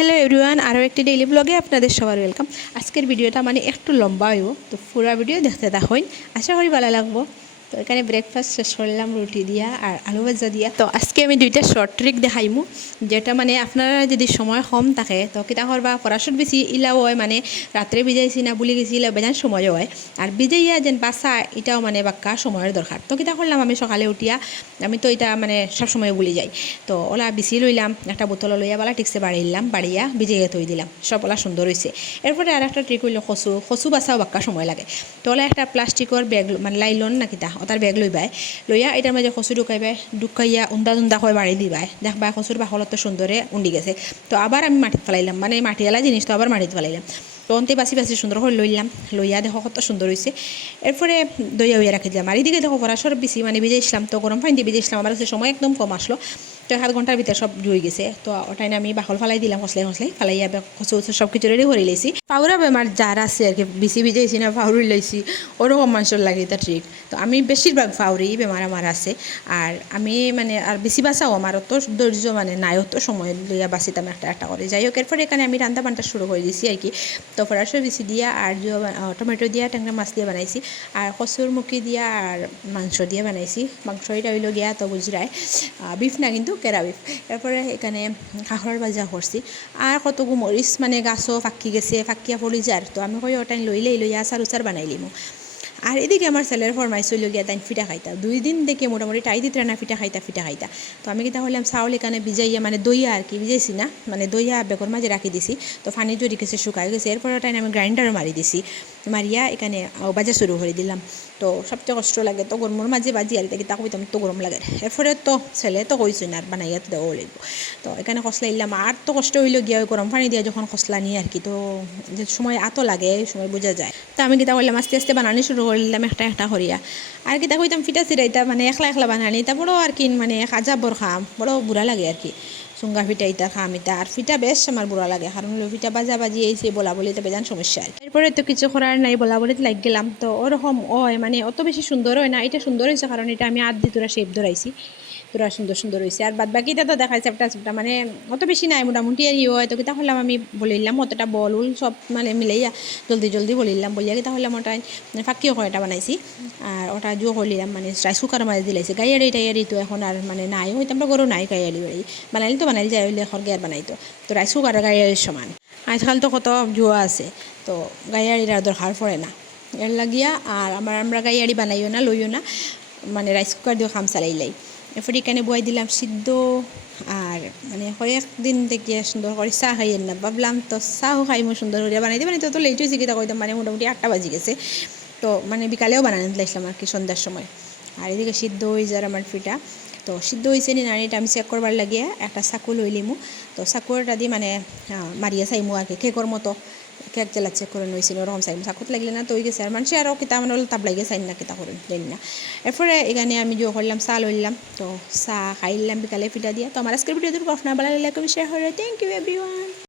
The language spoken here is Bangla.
হ্যালো এভরিওয়ান, আরও একটি ডেইলি ব্লগে আপনাদের সবার ওয়েলকাম। আজকের ভিডিওটা মানে একটু লম্বা হইব, তো পুরো ভিডিও দেখতে থাকুন, আশা করি ভালো লাগবো। তো এখানে ব্রেকফাস্ট শেষ করলাম রুটি দিয়া আর আলু ভাজা দিয়া। তো আজকে আমি দুইটা শর্ট ট্রিক দেখাইমু, যেটা মানে আপনারা যদি সময় কম থাকে তো কিতা করবা, পড়াশোনা বেশি ইলাও হয়, মানে রাত্রে ভিজাইছি না বলে গেছি ইলা বেজান সময় হয়, আর ভিজাইয়া যেন বাসা এটাও মানে বাক্কা সময়ের দরকার। তো কিতা করলাম, আমি সকালে উঠিয়া আমি তো এটা মানে সব সময় ভুলে যাই, তো ওলা বিছি লইলাম, একটা বোতল লইয়া বালা ঠিকসে বাড়াইলাম, বাড়িয়া ভিজিয়ে থই দিলাম, সব ওলা সুন্দর হয়েছে। এরপরে আর একটা ট্রিক হইলো কচু বাসাও বাক্কা সময় লাগে। তো ওলা একটা প্লাস্টিকর ব্যাগ মানে লাইলন না কিতা ওটার ব্যাগ লইবাই, লইয়া এটার মাঝে কচু ঢুকাইয়া উন্দা করে বাড়ি দিবাই, দেখবা কচুর বাকলত তো সুন্দরে উন্ডি গেছে। তো আবার আমি মাটিত ফেলাইলাম, মানে মাটিওয়ালা জিনিস তো আবার মাটিত ফেলাইলাম। তো অন্তে বাসি সুন্দর করে লইলাম, লইয়া দেখো কত সুন্দর হয়েছে। এরপরে দইয়া উইয়া রাখি দিলাম, আর এদিকে দেখো পড়াশোনার বেশি মানে ভিজাইছিলাম, তো গরম পানি দিয়ে ভিজাইছিলাম, আমার কাছে সময় একদম কম আসলো। তো 1 ঘন্টার ভিতরে সব জুই গেছে। তো ওটাই আমি বাকল ফালাই দিলাম, হসলাই ফালাইয়া কচু সব কিছু রেডি করে লাইছি। পাউরা বেমার যার আছে আর কি, বেশি ভিজাইছি না ফাউরি লাইছি, ওরকম মানুষের লাগে এটা ট্রিক। তো আমি বেশিরভাগ ফাউরি বেমার আমার আছে, আর আমি মানে আর বেশি বাঁচাও আমার অত ধৈর্য মানে নাই, অত সময় লইয়া বাঁচিতাম একটা করে। যাই হোক, এরপরে এখানে আমি রান্না বান্না শুরু করে দিছি আর কি। তো ফরাসো বেশি দিয়া আর টমেটো দিয়া ট্যাংরা মাছ দিয়ে বানাইছি, আর কচুর মুখি দিয়া আর মাংস দিয়ে বানাইছি। মাংস এটা হইল গিয়া তো বুঝরায় বিফ না, কিন্তু কেরা বিফ। এরপরে এখানে কাঁকড়ার ভাজা করছি, আর কতগু মরিচ মানে গাছও ফাঁকি গেছে, ফাঁকিয়া পড়ি যার। তো আমি কই ওটাই লইয়া আচার উচার বানাইলিমু। আর এদিকে আমার ছেলের ফরমাইশ হইল গিয়া তাই ফিটা খাইতা, 2 দিন দেখে মোটামুটি টাই দিতে না ফিটা খাইতা। তো আমি কিতা হইলাম, চাউল এখানে ভিজাইয়া মানে দইয়া আর কি ভিজাইছি না, মানে দইয়া বেগর মাঝে রাখি দিছি। তো পানি জড়ি গেছে, শুকাই গেছে। এরপর ওটাই আমি গ্রাইন্ডারও মারি দিছি, মারিয়া এখানে বাজা শুরু করে দিলাম। তো সবচেয়ে কষ্ট লাগে তো গরমের মাঝে বাজি আর কি, তা কইতাম তো গরম লাগে। এরপরে তো ছেলে তো কইছে না আর বানাইয়া তো দেওয়া লাগব। তো এখানে কষলাইলাম, আর তো কষ্ট হইল গিয়া ওই গরম পানি দিয়ে যখন কষলা নিয়ে আর কি, তো যে সময় আতো লাগে এই সময় বোঝা যায়। তো আমি কিতা করলাম, আস্তে আস্তে বানানি শুরু করলাম একটা করিয়া। আর কিতা কইতাম, ফিটা চিরাইতা মানে একলা বানানি তা বড় আর কি, মানে খাজা বড় খাম বড় বুড়া লাগে আর কি। চুঙ্গা ফিটা ইতা খাম ইতা, আর ফিটা বেশ আমার বুড়া লাগে, কারণ ফিটা বাজি এইছে বলা বলি তো বেজান সমস্যা আর কি। এরপরে তো কিছু করার নাই, বলা বলিতে লাগ গেলাম। তো ওরকম হয় মানে অত বেশি সুন্দর হয় না, এটা সুন্দর হয়েছে কারণ এটা আমি আধ দিয়ে তোরা শেপ ধরাইছি, তোরা সুন্দর হয়েছে। আর বাদ বাকিটা তো দেখাইছে একটা মানে অত বেশি নাই, মোটামুটি আর হয়। তো কিতা হলাম, আমি বলিলাম অতটা বল সব মানে মিলাইয়া জলদি বলিলাম, বলিয়া কিতা হলাম ওটাই ফাঁকিও করে এটা বানাইছি। আর ওটা জো করলাম মানে রাইস কুকারের মাঝে দিলাইছে। গাইয়ারি তো এখন আর মানে নাই, হয়তো আমরা গরু নাই গাইয়ারি বাড়ি, বানাইলে তো বানাইলে যাই হইলে এখন গিয়ার বানাইতো। তো রাইস কুকার গাইয়ারির সমান আজকাল তো কত জুয়া আছে, তো গাইয়ারির আর দরকার পড়ে না এর লাগিয়া। আর আমরা গাইয়ারি বানাইও না লইও না, মানে রাইস কুকার দিয়ে খাম চালাইলাই। এরপরে এখানে বয়াই দিলাম সিদ্ধ। আর মানে কয়েকদিন থেকে সুন্দর করে চা খাইয়ে না ভাবলাম, তো চাও খাইমো সুন্দর করে বানাইতে তো লেট হয়েছে কিতা কইতাম, মানে মোটামুটি 8টা বাজি গেছে। তো মানে বিকালেও বানানো লাইছিলাম আর কি সন্ধ্যার সময়। আর এদিকে সিদ্ধ হয়ে যার আমার ফিটা। তো সিদ্ধ হয়েছে নি না এটা আমি চেক করবার লাগিয়ে একটা চাকু লইলিমু। তো চাকুরটা দিয়ে মানে মারিয়া চাইমু আর কি, কেকর মতো কেক জেলা চেক করে নইছিল ওরকম চাইমু। চাকুত লাগলে না তো হয়ে গেছে, আর মানুষ আরও কিতা মানে তাপ লাগে চাই না কিতা করেন জানি না। এরপরে এখানে আমি জো করলাম, চা লইলাম। তো চা খাইলাম বিকালে ফিটা দিয়া। তো আমার আজকের ভিডিও যদি আপনার ভালো লাগলে শেয়ার করে। Thank you everyone.